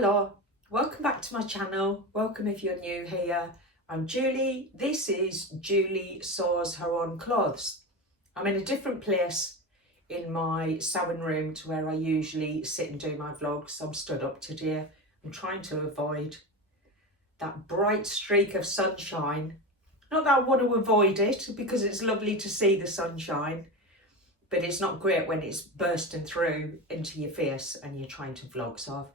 Hello, welcome back to my channel. Welcome if you're new here. I'm Julie. This is Julie Sews Her Own Clothes. I'm in a different place in my sewing room to where I usually sit and do my vlogs. I'm stood up today. I'm trying to avoid that bright streak of sunshine. Not that I want to avoid it because it's lovely to see the sunshine, but it's not great when it's bursting through into your face and you're trying to vlog. So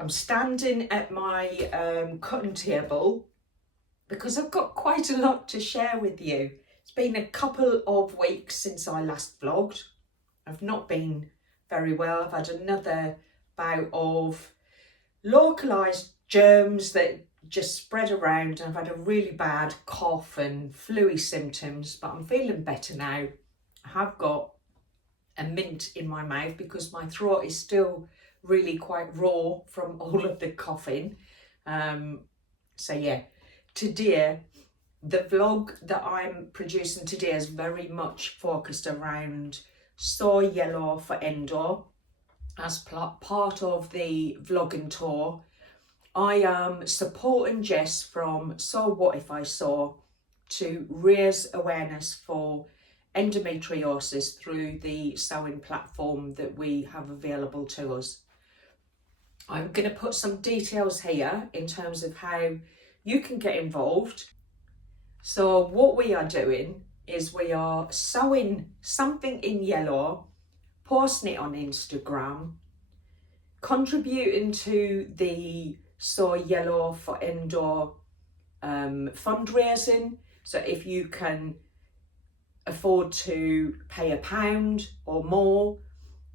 I'm standing at my cutting table because I've got quite a lot to share with you. It's been a couple of weeks since I last vlogged. I've not been very well. I've had another bout of localised germs that just spread around. I've had a really bad cough and flu-y symptoms, but I'm feeling better now. I have got a mint in my mouth because my throat is still really quite raw from all of the coughing. So yeah, today, the vlog that I'm producing today is very much focused around Sewyellowforendo as part of the vlogging tour. I am supporting Jess from So What If I Sew to raise awareness for endometriosis through the sewing platform that we have available to us. I'm going to put some details here in terms of how you can get involved. So what we are doing is we are sewing something in yellow, posting it on Instagram, contributing to the Sewyellowforendo fundraising. So if you can afford to pay £1 or more,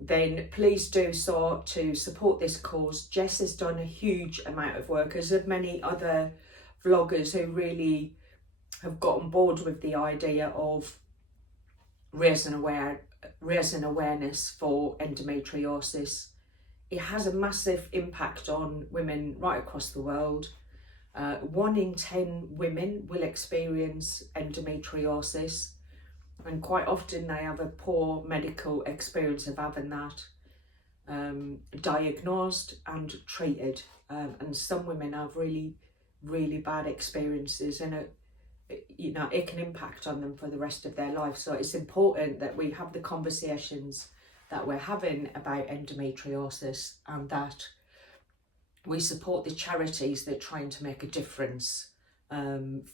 then please do so to support this cause. Jess has done a huge amount of work, as have many other vloggers who really have got on board with the idea of raising awareness for endometriosis. It has a massive impact on women right across the world. 1 in 10 women will experience endometriosis, and quite often they have a poor medical experience of having that diagnosed and treated. And some women have really bad experiences, and it can impact on them for the rest of their life. So it's important that we have the conversations that we're having about endometriosis, and that we support the charities that are trying to make a difference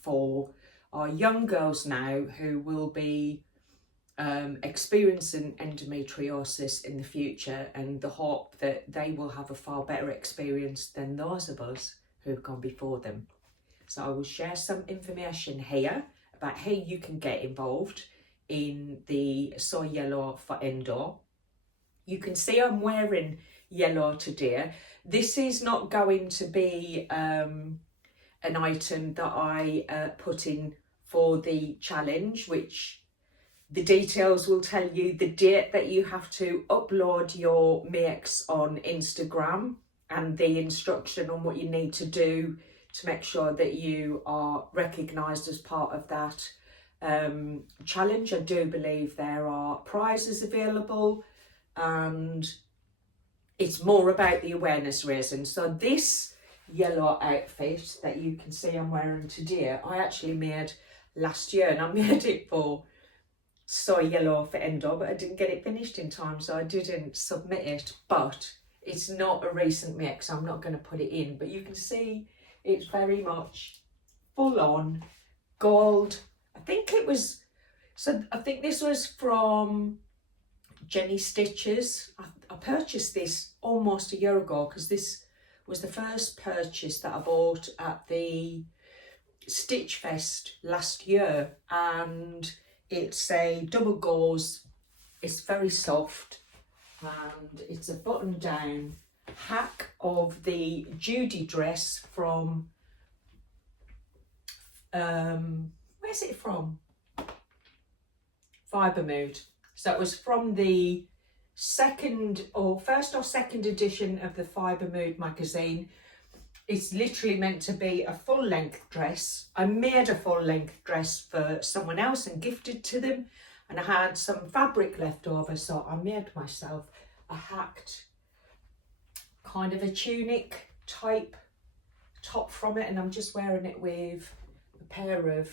for our young girls now who will be experiencing endometriosis in the future, and the hope that they will have a far better experience than those of us who have gone before them. So I will share some information here about how you can get involved in the Sewyellowforendo. You can see I'm wearing yellow today. This is not going to be an item that I put in for the challenge, which the details will tell you the date that you have to upload your makes on Instagram and the instruction on what you need to do to make sure that you are recognised as part of that challenge. I do believe there are prizes available, and it's more about the awareness raising. So this yellow outfit that you can see I'm wearing today, I actually made last year, and I made it for Sewyellowforendo, but I didn't get it finished in time, so I didn't submit it. But it's not a recent make, so I'm not going to put it in. But you can see it's very much full on gold. I think this was from Jenny Stitches. I purchased this almost a year ago because this was the first purchase that I bought at the Stitch Fest last year, and it's a double gauze. It's very soft, and it's a button down hack of the Judy dress from where's it from? Fibre Mood. So it was from the first or second edition of the Fibre Mood magazine. It's literally meant to be a full-length dress. I made a full-length dress for someone else and gifted to them, and I had some fabric left over, so I made myself a hacked kind of a tunic type top from it, and I'm just wearing it with a pair of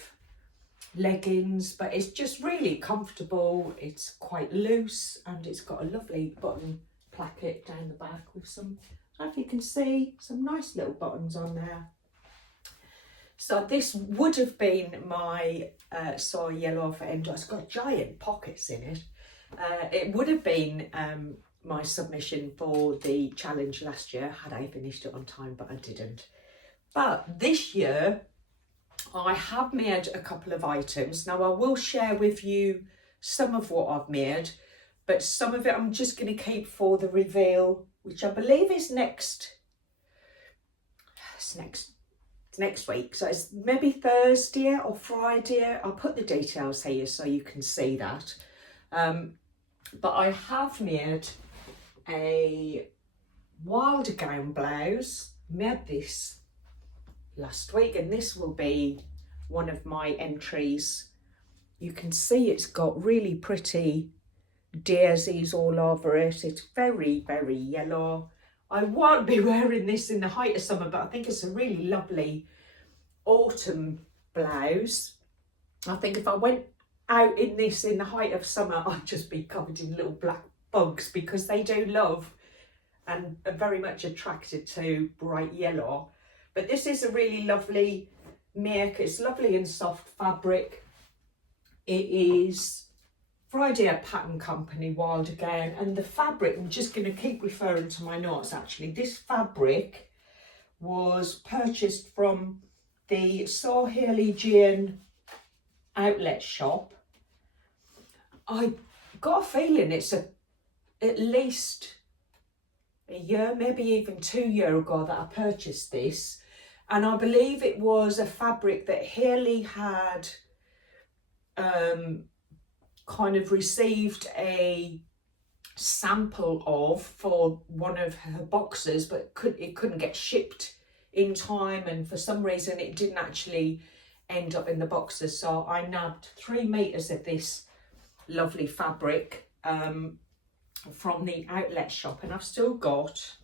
leggings, but it's just really comfortable. It's quite loose and it's got a lovely button placket down the back with some, I don't know if you can see, some nice little buttons on there. So this would have been my Sewyellowforendo. It's got giant pockets in it. It would have been my submission for the challenge last year had I finished it on time, but I didn't. But this year I have made a couple of items. Now I will share with you some of what I've made, but some of it I'm just going to keep for the reveal, which I believe is next week. So it's maybe Thursday or Friday. I'll put the details here so you can see that. But I have made a wild gown blouse. Made this last week, and this will be one of my entries. You can see it's got really pretty daisies all over it. It's very, very yellow. I won't be wearing this in the height of summer, but I think it's a really lovely autumn blouse. I think if I went out in this in the height of summer, I'd just be covered in little black bugs, because they do love and are very much attracted to bright yellow. But this is a really lovely make. It's lovely and soft fabric. It is Friday Pattern Company wild gown, and the fabric, I'm just going to keep referring to my notes actually. This fabric was purchased from the Sewyellowforendo outlet shop. I got a feeling it's at least a year, maybe even 2 years ago that I purchased this, and I believe it was a fabric that Hayley had kind of received a sample of for one of her boxes, but it couldn't get shipped in time, and for some reason it didn't actually end up in the boxes. So I nabbed 3 meters of this lovely fabric from the outlet shop, and I've still got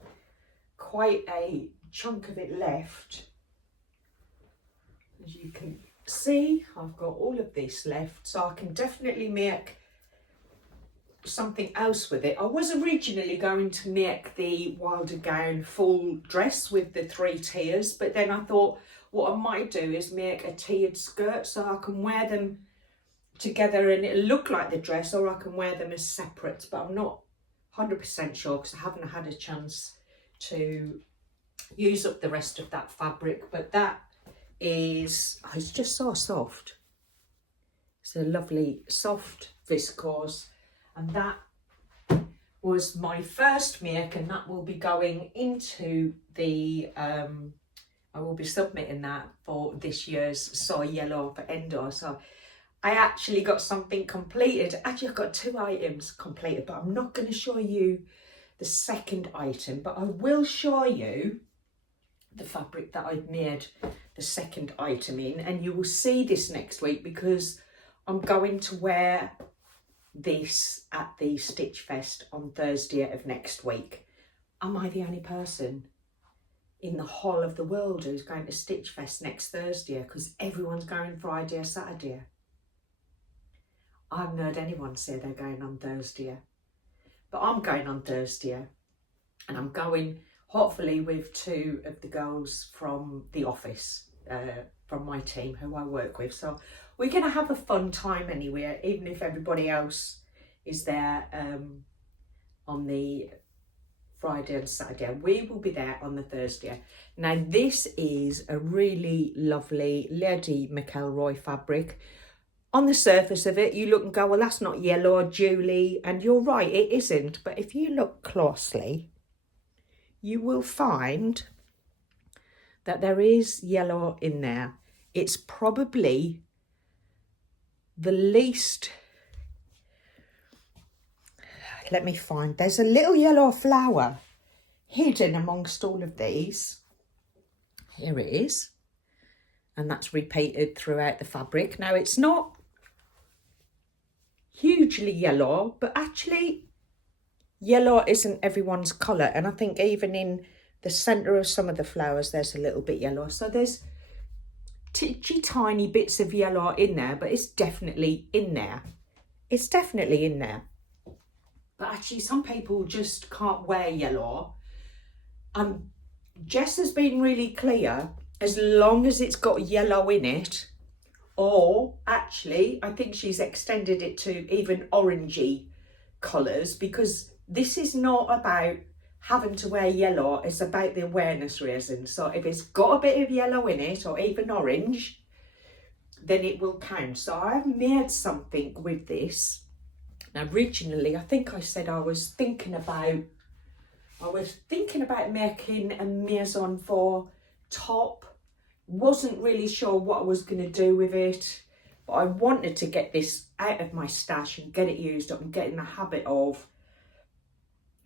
quite a chunk of it left. As you can see, I've got all of this left, so I can definitely make something else with it. I was originally going to make the wilder gown full dress with the 3 tiers, but then I thought what I might do is make a tiered skirt so I can wear them together and it'll look like the dress, or I can wear them as separate, but I'm not 100% sure because I haven't had a chance to use up the rest of that fabric. But that is, oh, it's just so soft. It's a lovely soft viscose, and that was my first make, and that will be going into the I will be submitting that for this year's Sewyellowforendo. So I actually got something completed. Actually, I've got 2 items completed, but I'm not going to show you the second item, but I will show you the fabric that I've made the second item in, and you will see this next week because I'm going to wear this at the Stitch Fest on Thursday of next week. Am I the only person in the whole of the world who's going to Stitch Fest next Thursday? Because everyone's going Friday or Saturday. I haven't heard anyone say they're going on Thursday, but I'm going on Thursday, and I'm going hopefully with 2 of the girls from the office, from my team who I work with. So we're going to have a fun time anyway, even if everybody else is there on the Friday and Saturday. We will be there on the Thursday. Now this is a really lovely Lady McElroy fabric. On the surface of it, you look and go, well, that's not yellow, Julie. And you're right, it isn't. But if you look closely, you will find that there is yellow in there. It's probably the least, let me find, there's a little yellow flower hidden amongst all of these. Here it is. And that's repeated throughout the fabric. Now it's not hugely yellow, but actually yellow isn't everyone's colour, and I think even in the centre of some of the flowers there's a little bit yellow. So there's tiny bits of yellow in there, but it's definitely in there. It's definitely in there. But actually some people just can't wear yellow. Jess has been really clear, as long as it's got yellow in it, or actually I think she's extended it to even orangey colours, because this is not about having to wear yellow, it's about the awareness raising. So if it's got a bit of yellow in it, or even orange, then it will count. So I've made something with this. Now originally I think I said I was thinking about making a maison for top. Wasn't really sure what I was going to do with it, but I wanted to get this out of my stash and get it used up and get in the habit of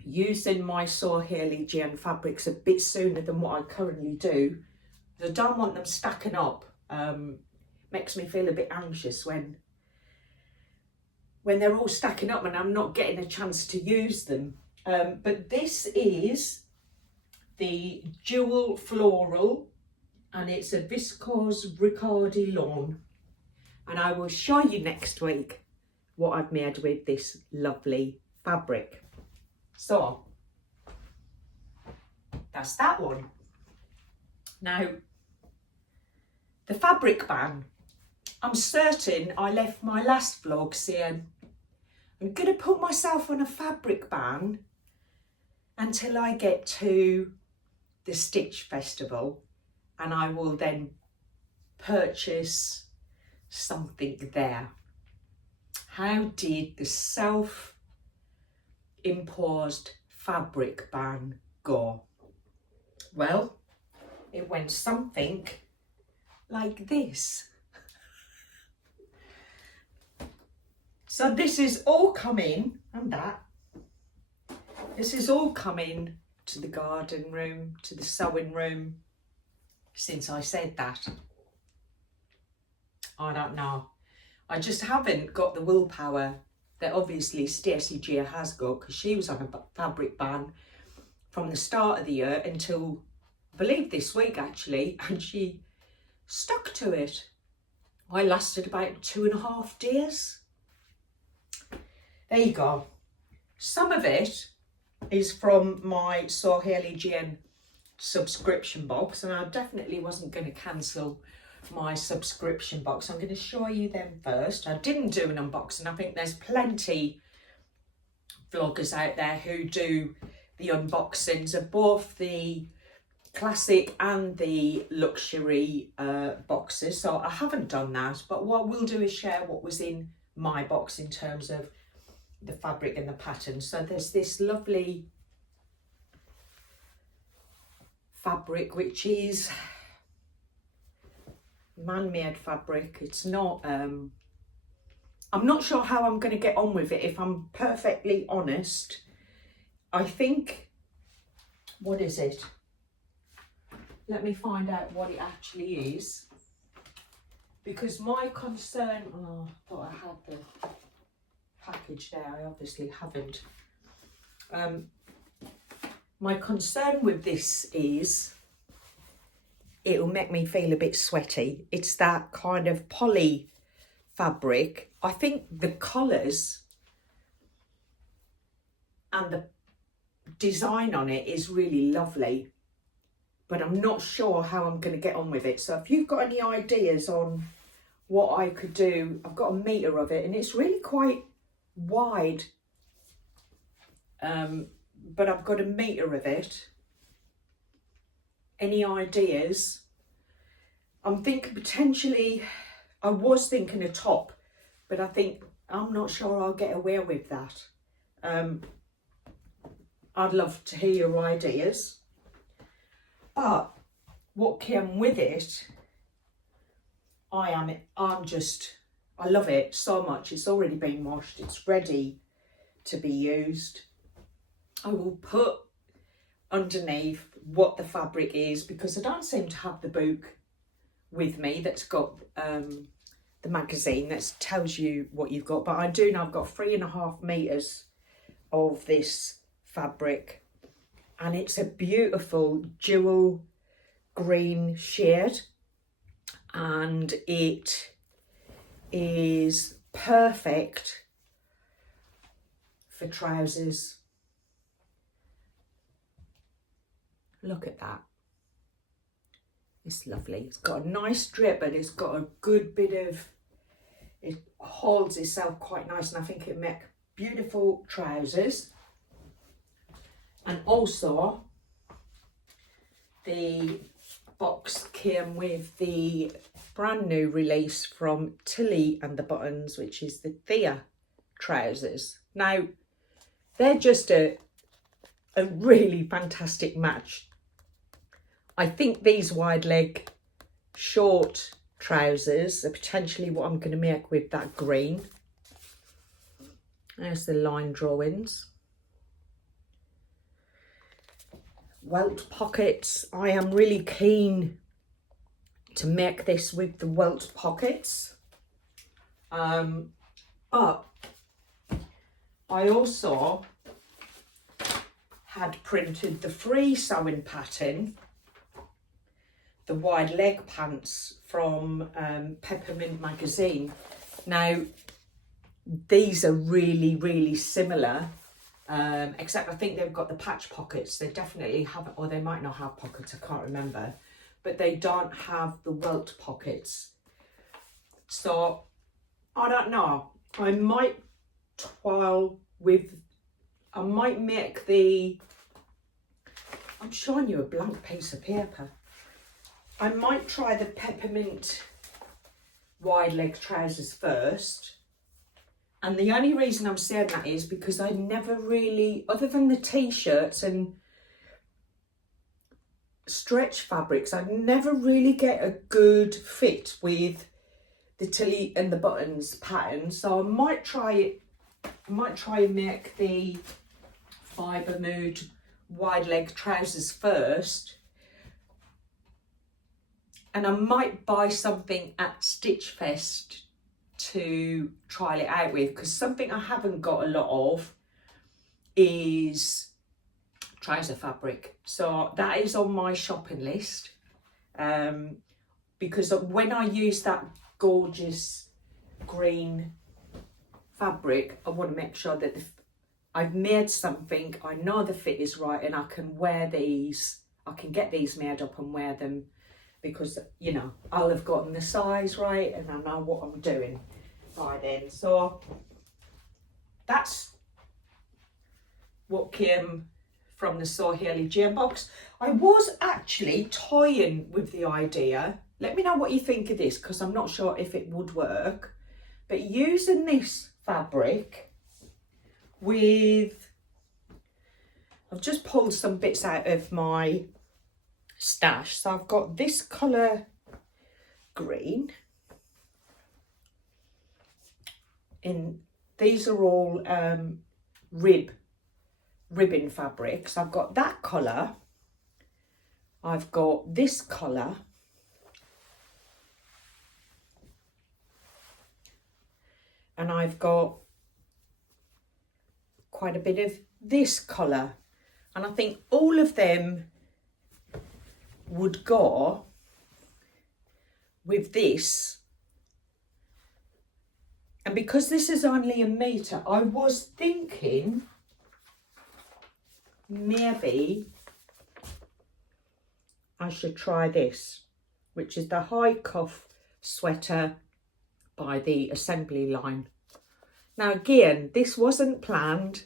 using my Sewyellowforendo24 fabrics a bit sooner than what I currently do. I don't want them stacking up. Makes me feel a bit anxious when they're all stacking up and I'm not getting a chance to use them. But this is the Dual Floral, and it's a viscose Riccardi lawn, and I will show you next week what I've made with this lovely fabric. So that's that one. Now the fabric ban, I'm certain I left my last vlog saying I'm going to put myself on a fabric ban until I get to the Stitch Festival, and I will then purchase something there. How did the self-imposed fabric ban go? Well, it went something like this. So this is all coming, and that. This is all coming to the garden room, to the sewing room, since I said that. I don't know. I just haven't got the willpower that obviously Stacey G has got, because she was on a fabric ban from the start of the year until, I believe, this week actually, and she stuck to it. I lasted about 2.5 days. There you go. Some of it is from my Sewyellowforendo24 subscription box, and I definitely wasn't going to cancel my subscription box. I'm going to show you them first. I didn't do an unboxing. I think there's plenty vloggers out there who do the unboxings of both the classic and the luxury boxes, so I haven't done that, but what we'll do is share what was in my box in terms of the fabric and the pattern. So there's this lovely fabric which is man-made fabric. It's not I'm not sure how I'm going to get on with it, if I'm perfectly honest. I think, what is it? Let me find out what it actually is, because my concern, oh, I thought I had the package there, I obviously haven't. My concern with this is it'll make me feel a bit sweaty. It's that kind of poly fabric. I think the colours and the design on it is really lovely, but I'm not sure how I'm going to get on with it. So if you've got any ideas on what I could do, I've got a metre of it and it's really quite wide, but I've got a metre of it. Any ideas? I'm thinking potentially, I was thinking a top, but I think I'm not sure I'll get away with that. I'd love to hear your ideas. But what came with it, I love it so much. It's already been washed, it's ready to be used. I will put underneath what the fabric is, because I don't seem to have the book with me that's got the magazine that tells you what you've got, but I do know I've got 3.5 meters of this fabric, and it's a beautiful dual green shade, and it is perfect for trousers. Look at that. It's lovely. It's got a nice drip, but it's got a good bit of, it holds itself quite nice, and I think it make beautiful trousers. And also the box came with the brand new release from Tilly and the Buttons, which is the Thea trousers. Now they're just a really fantastic match. I think these wide leg short trousers are potentially what I'm going to make with that green. There's the line drawings. Welt pockets. I am really keen to make this with the welt pockets. But I also had printed the free sewing pattern, the wide leg pants from Peppermint magazine. Now these are really similar, except I think they've got the patch pockets. They definitely have, or they might not have pockets, I can't remember, but they don't have the welt pockets. So I don't know, I might twirl with, I might make the, I'm showing you a blank piece of paper. I might try the Peppermint wide leg trousers first. And the only reason I'm saying that is because I never really, other than the t-shirts and stretch fabrics, I never really get a good fit with the Tilly and the Buttons pattern. So I might try it, I might try and make the Fibre Mood wide leg trousers first. And I might buy something at Stitch Fest to trial it out with, because something I haven't got a lot of is trouser fabric. So that is on my shopping list, because when I use that gorgeous green fabric, I want to make sure that I've made something, I know the fit is right, and I can wear these, I can get these made up and wear them, because, you know, I'll have gotten the size right and I know what I'm doing by then. So that's what came from the Sew Hayley Jane box. I was actually toying with the idea, let me know what you think of this, because I'm not sure if it would work, but using this fabric with, I've just pulled some bits out of my stash. So I've got this colour green, and these are all ribbon fabrics. I've got that colour, I've got this colour, and I've got quite a bit of this colour, and I think all of them would go with this. And because this is only a metre, I was thinking maybe I should try this, which is the high cuff sweater by the Assembly line. Now again, this wasn't planned.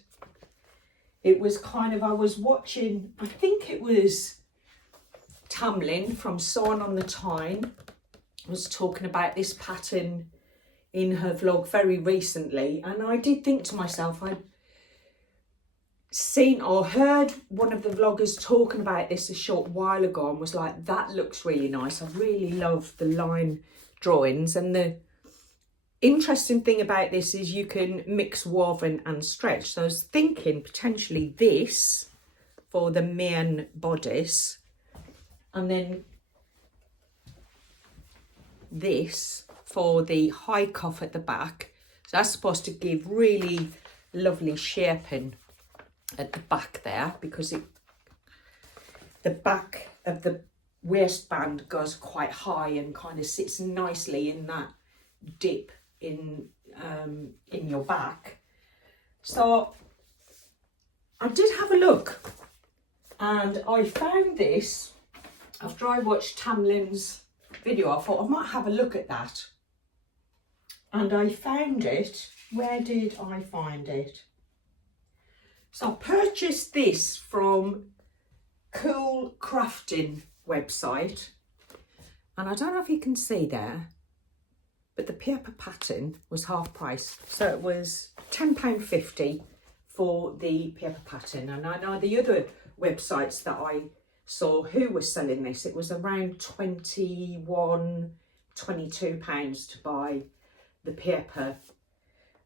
It was kind of, I was watching, I think it was Tamlin from Sewing on the Tyne was talking about this pattern in her vlog very recently, and I did think to myself, I'd seen or heard one of the vloggers talking about this a short while ago and was like, that looks really nice. I really love the line drawings, and the interesting thing about this is you can mix woven and stretch. So I was thinking potentially this for the main bodice, and then this for the high cuff at the back. So that's supposed to give really lovely shaping at the back there, because the back of the waistband goes quite high and kind of sits nicely in that dip in your back. So I did have a look and I found this after I watched Tamlin's video. I thought I might have a look at that, and I found it. Where did I find it? So I purchased this from Cool Crafting website, and I don't know if you can see there, but the paper pattern was half price, so it was £10.50 for the paper pattern. And I know the other websites that I saw who was selling this, it was around £22 to buy the paper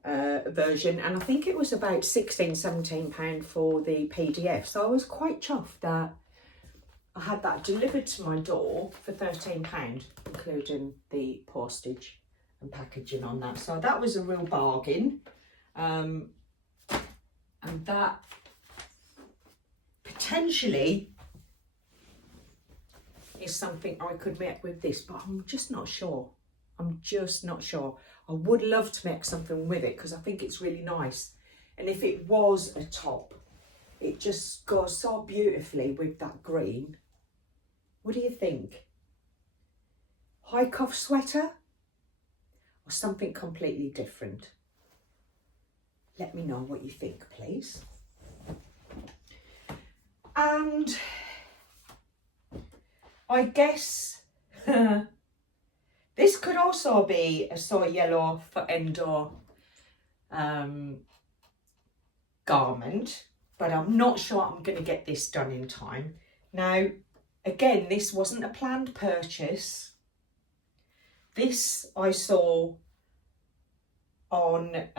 version, and I think it was about £16-17 for the PDF. So I was quite chuffed that I had that delivered to my door for £13, including the postage and packaging on that. So that was a real bargain, and that potentially is something I could make with this, but I'm just not sure. I would love to make something with it because I think it's really nice, and if it was a top, it just goes so beautifully with that green. What do you think? High cuff sweater or something completely different? Let me know what you think, please. And I guess this could also be a Sewyellowforendo garment, but I'm not sure I'm going to get this done in time. Now, again, this wasn't a planned purchase. This I saw on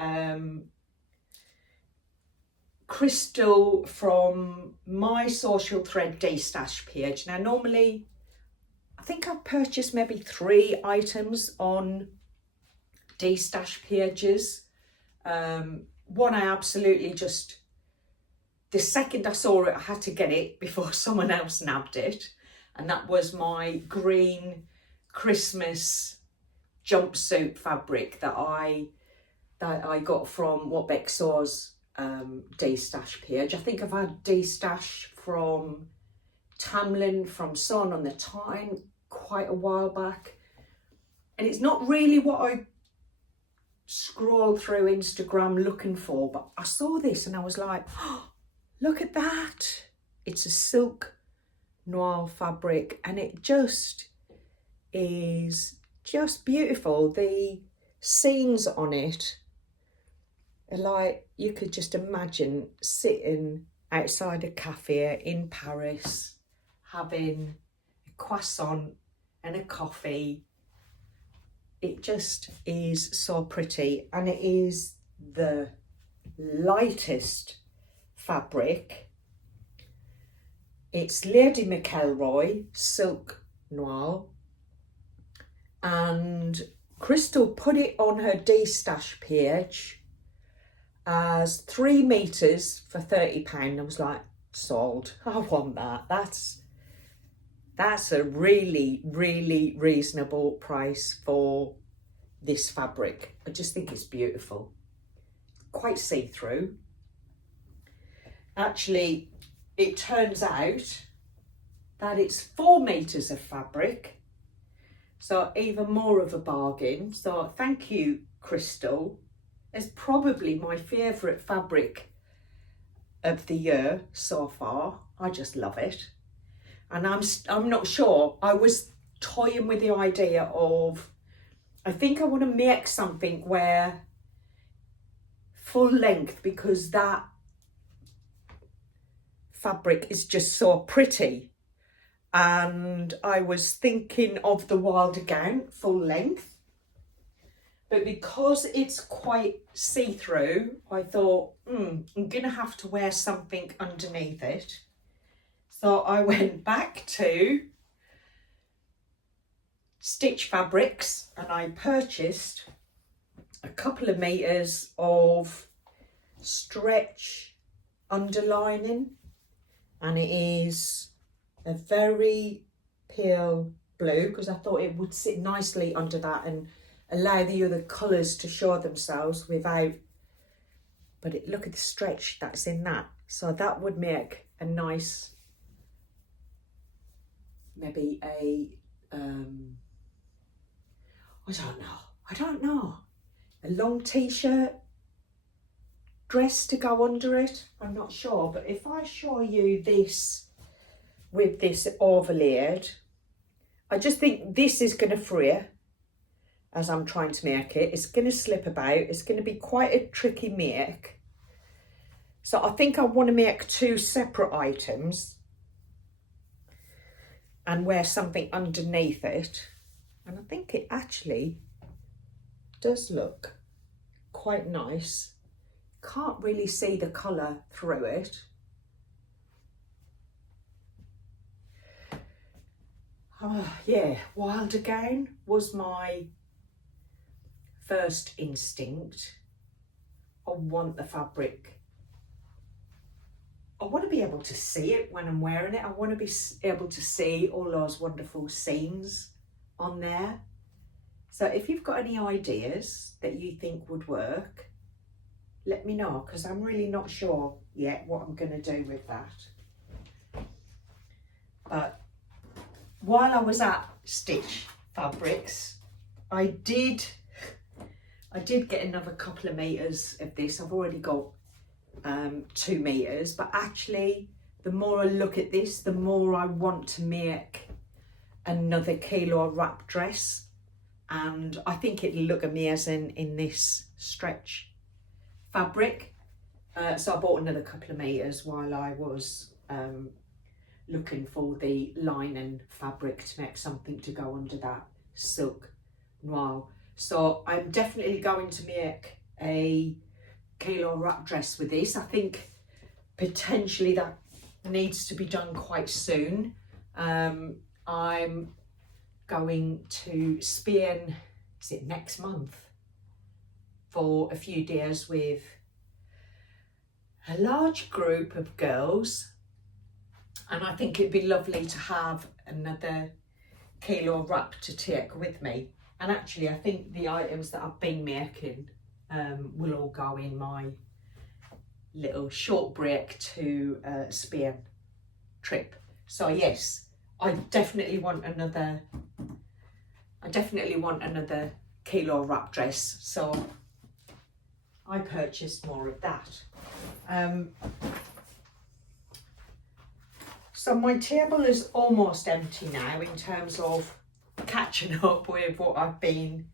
Crystal from my social thread D-Stash page. Now, normally, I think I've purchased maybe 3 items on D-Stash pages. One I absolutely just, the second I saw it, I had to get it before someone else nabbed it. And that was my green Christmas jumpsuit fabric that I got from what Beck Saw's D-Stash page. I think I've had D-Stash from Tamlin from Son on the Time quite a while back, and it's not really what I scroll through Instagram looking for, but I saw this and I was like, oh, look at that. It's a silk noir fabric and it just is just beautiful. The scenes on it are like, you could just imagine sitting outside a cafe in Paris having a croissant and a coffee. It just is so pretty, and it is the lightest fabric. It's Lady McElroy silk noir, and Crystal put it on her D-Stash page as 3 meters for £30. I was like, sold. I want that. That's a really, really reasonable price for this fabric. I just think it's beautiful. Quite see-through. Actually, it turns out that it's 4 meters of fabric. So even more of a bargain. So thank you, Crystal. It's probably my favourite fabric of the year so far. I just love it. And I'm not sure. I was toying with the idea of, I think I want to make something where full length, because that fabric is just so pretty. And I was thinking of the Wilder gown full length, but because it's quite see-through, I thought, I'm gonna have to wear something underneath it. So I went back to Stitch Fabrics and I purchased a couple of meters of stretch underlining, and it is a very pale blue because I thought it would sit nicely under that and allow the other colours to show themselves without, but look at the stretch that's in that. So that would make a nice, maybe a, I don't know, a long t-shirt dress to go under it. I'm not sure, but if I show you this with this overlaid, I just think this is going to fray as I'm trying to make it. It's going to slip about. It's going to be quite a tricky make. So I think I want to make two separate items and wear something underneath it. And I think it actually does look quite nice. Can't really see the colour through it. Oh, yeah, wilder gown was my first instinct. I want the fabric. I want to be able to see it when I'm wearing it. I want to be able to see all those wonderful seams on there. So if you've got any ideas that you think would work, let me know, because I'm really not sure yet what I'm going to do with that. But while I was at Stitch Fabrics, I did get another couple of meters of this. I've already got 2 meters, but actually the more I look at this, the more I want to make another kilo wrap dress, and I think it'll look amazing in this stretch fabric. So I bought another couple of meters while I was looking for the lining fabric to make something to go under that silk noir. So I'm definitely going to make a kilo wrap dress with this. I think potentially that needs to be done quite soon. I'm going to Spain, is it next month, for a few days with a large group of girls, and I think it'd be lovely to have another kilo wrap to take with me. And actually I think the items that I've been making will all go in my little short break to Spain trip. So yes, I definitely want another kilo wrap dress, so I purchased more of that. So my table is almost empty now in terms of catching up with what I've been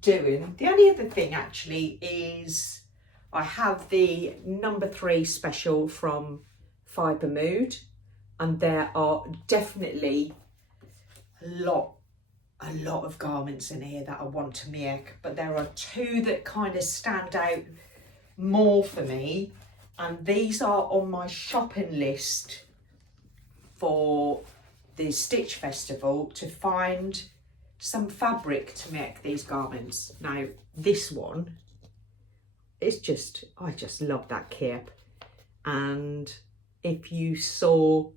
doing. The only other thing actually is I have the number 3 special from Fibre Mood, and there are definitely a lot of garments in here that I want to make, but there are 2 that kind of stand out more for me, and these are on my shopping list for the Stitch Festival to find some fabric to make these garments. Now this one is just, I just love that cape, and if you saw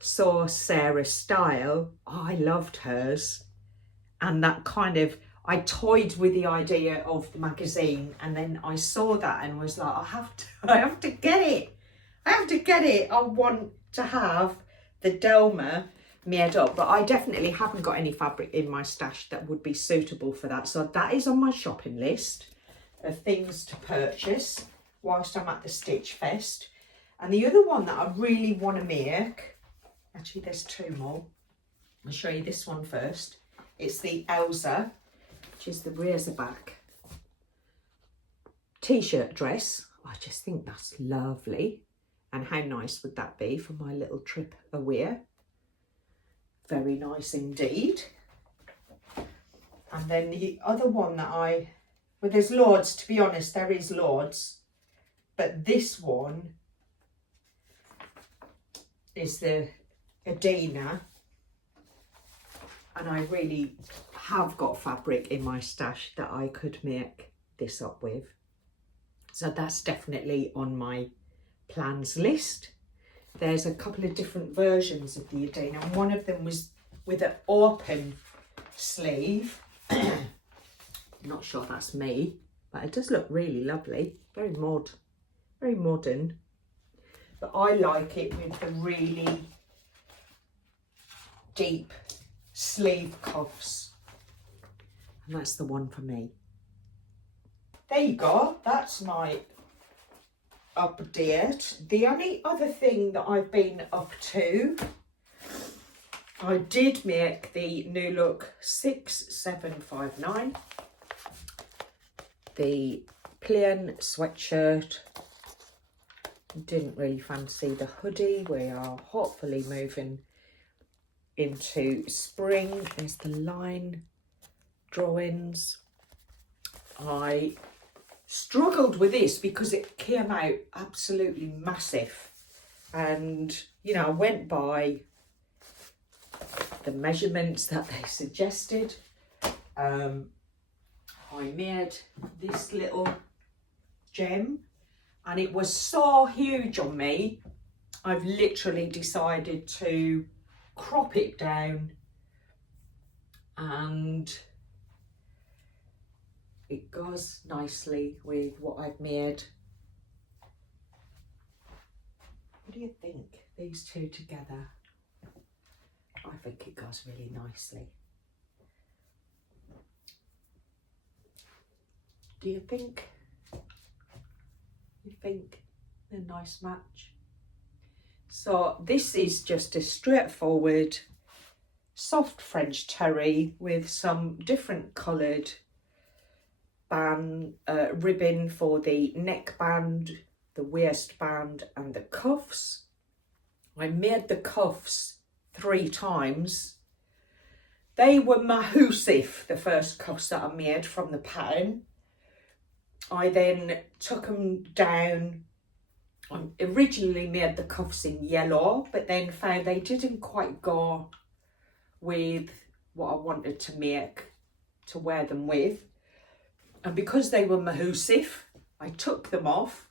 Sarah's style, I loved hers, and that kind of, I toyed with the idea of the magazine, and then I saw that and was like, I have to get it. I want to have the Delma made up, but I definitely haven't got any fabric in my stash that would be suitable for that. So that is on my shopping list of things to purchase whilst I'm at the Stitch Fest. And the other one that I really want to make, actually there's 2 more. I'll show you this one first. It's the Elsa, which is the razorback t-shirt dress. I just think that's lovely. And how nice would that be for my little trip away? Very nice indeed. And then the other one that well, there's loads, to be honest, there is loads. But this one is the Adina. And I really have got fabric in my stash that I could make this up with. So that's definitely on my plans list. There's a couple of different versions of the Adina, and one of them was with an open sleeve. Not sure that's me, but it does look really lovely. Very modern. But I like it with the really deep sleeve cuffs, and that's the one for me. There you go, that's my update. The only other thing that I've been up to, I did make the New Look 6759, the plain sweatshirt. Didn't really fancy the hoodie. We are hopefully moving into spring. There's the line drawings. I struggled with this because it came out absolutely massive, and you know, I went by the measurements that they suggested. I made this little gem and it was so huge on me, I've literally decided to crop it down, and it goes nicely with what I've made. What do you think, these two together? I think it goes really nicely. Do you think? You think they're a nice match? So this is just a straightforward soft French terry with some different coloured band, ribbon for the neckband, the waistband and the cuffs. I made the cuffs 3 times. They were massive, the first cuffs that I made from the pattern. I then took them down. I originally made the cuffs in yellow, but then found they didn't quite go with what I wanted to make to wear them with. And because they were massive, I took them off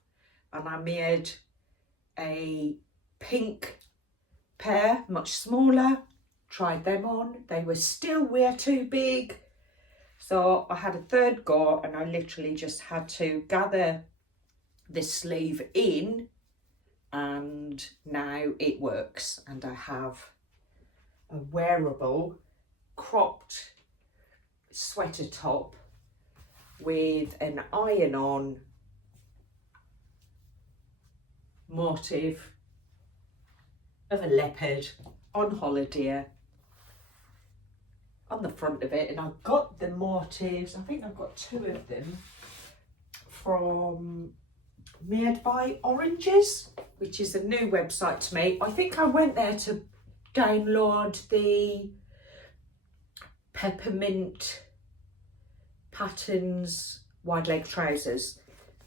and I made a pink pair, much smaller, tried them on. They were still way too big. So I had a third go and I literally just had to gather the sleeve in, and now it works. And I have a wearable cropped sweater top with an iron-on motif of a leopard on holiday on the front of it, and I've got the motifs, I think I've got 2 of them, from Made by Oranges, which is a new website to me. I think I went there to download the peppermint patterns wide leg trousers,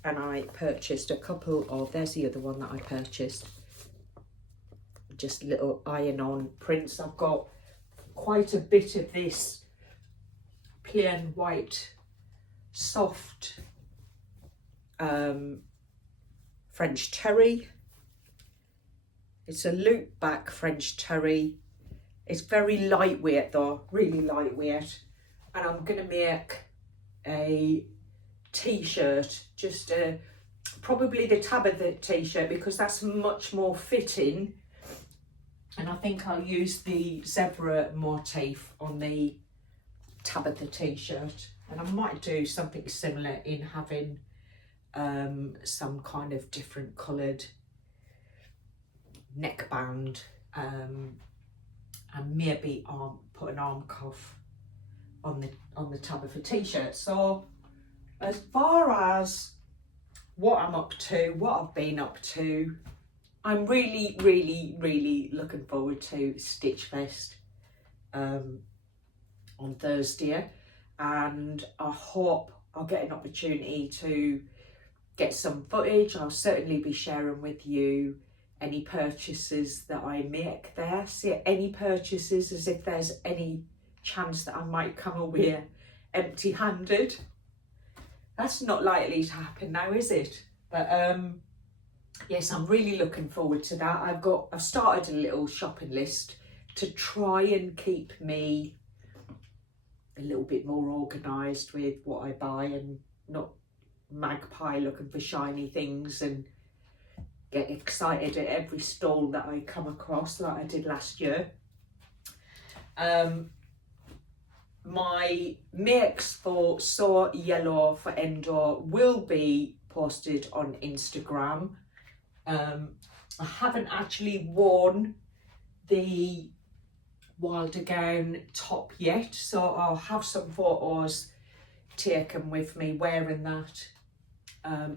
and I purchased a couple of, there's the other one that I purchased, just little iron-on prints. I've got quite a bit of this plain white soft French terry. It's a loop back French terry. It's very lightweight though, really lightweight. And I'm gonna make a t-shirt, just probably the Tabitha t-shirt, because that's much more fitting. And I think I'll use the zebra motif on the Tabitha t-shirt. And I might do something similar in having some kind of different coloured neckband, and maybe put an arm cuff on the Tabitha t-shirt. So as far as what I'm up to, what I've been up to, I'm really looking forward to Stitch Fest on Thursday, and I hope I'll get an opportunity to get some footage. I'll certainly be sharing with you any purchases that I make there. See any purchases, as if there's any chance that I might come away empty-handed. That's not likely to happen now, is it? But yes, I'm really looking forward to that. I've started a little shopping list to try and keep me a little bit more organised with what I buy and not magpie looking for shiny things and get excited at every stall that I come across like I did last year. My mix for Sewyellowforendo24 will be posted on Instagram. I haven't actually worn the Wilder gown top yet, so I'll have some photos taken with me wearing that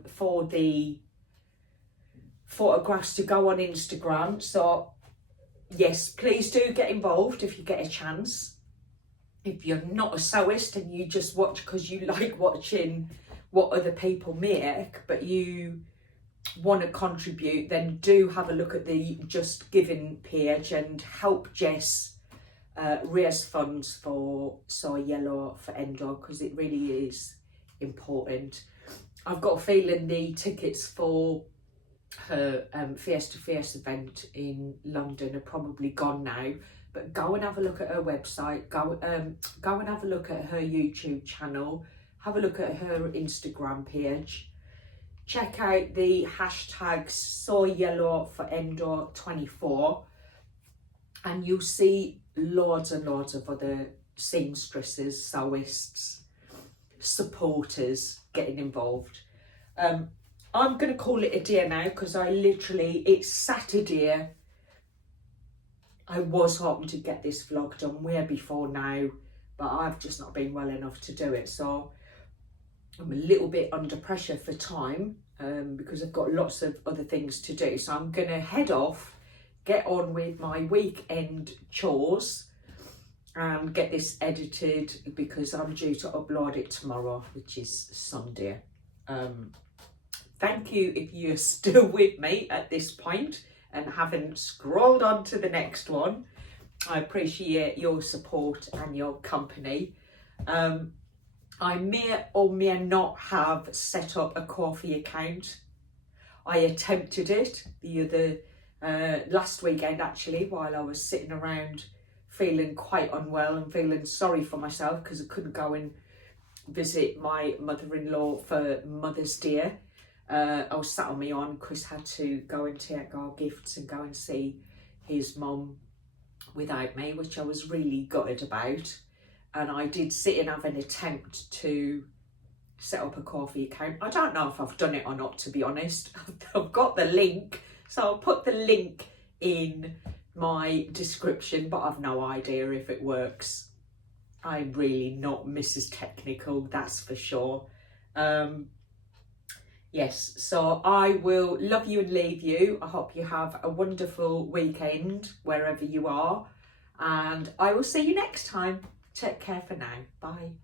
for the photographs to go on Instagram. So yes, please do get involved if you get a chance. If you're not a sewist and you just watch because you like watching what other people make, but you want to contribute, then do have a look at the Just Giving page and help Jess raise funds for Sewyellowforendo, because it really is important. I've got a feeling the tickets for her face-to-face event in London are probably gone now, but go and have a look at her website, go and have a look at her YouTube channel, have a look at her Instagram page, check out the hashtag Sewyellowforendo24, and you'll see loads and loads of other seamstresses, sewists, supporters getting involved. I'm going to call it a day now because it's Saturday. I was hoping to get this vlog done way before now, but I've just not been well enough to do it. So I'm a little bit under pressure for time because I've got lots of other things to do. So I'm going to head off, get on with my weekend chores and get this edited because I'm due to upload it tomorrow, which is Sunday. Thank you if you're still with me at this point and haven't scrolled on to the next one. I appreciate your support and your company. I may or may not have set up a Ko-fi account. I attempted it last weekend actually, while I was sitting around feeling quite unwell and feeling sorry for myself because I couldn't go and visit my mother-in-law for Mother's Day. I was sat on my own. Chris had to go and take our gifts and go and see his mum without me, which I was really gutted about. And I did sit and have an attempt to set up a Ko-fi account. I don't know if I've done it or not, to be honest. I've got the link, so I'll put the link in my description, but I've no idea if it works. I'm really not Mrs. Technical, that's for sure. Yes, so I will love you and leave you. I hope you have a wonderful weekend wherever you are, and I will see you next time. Take care for now. Bye.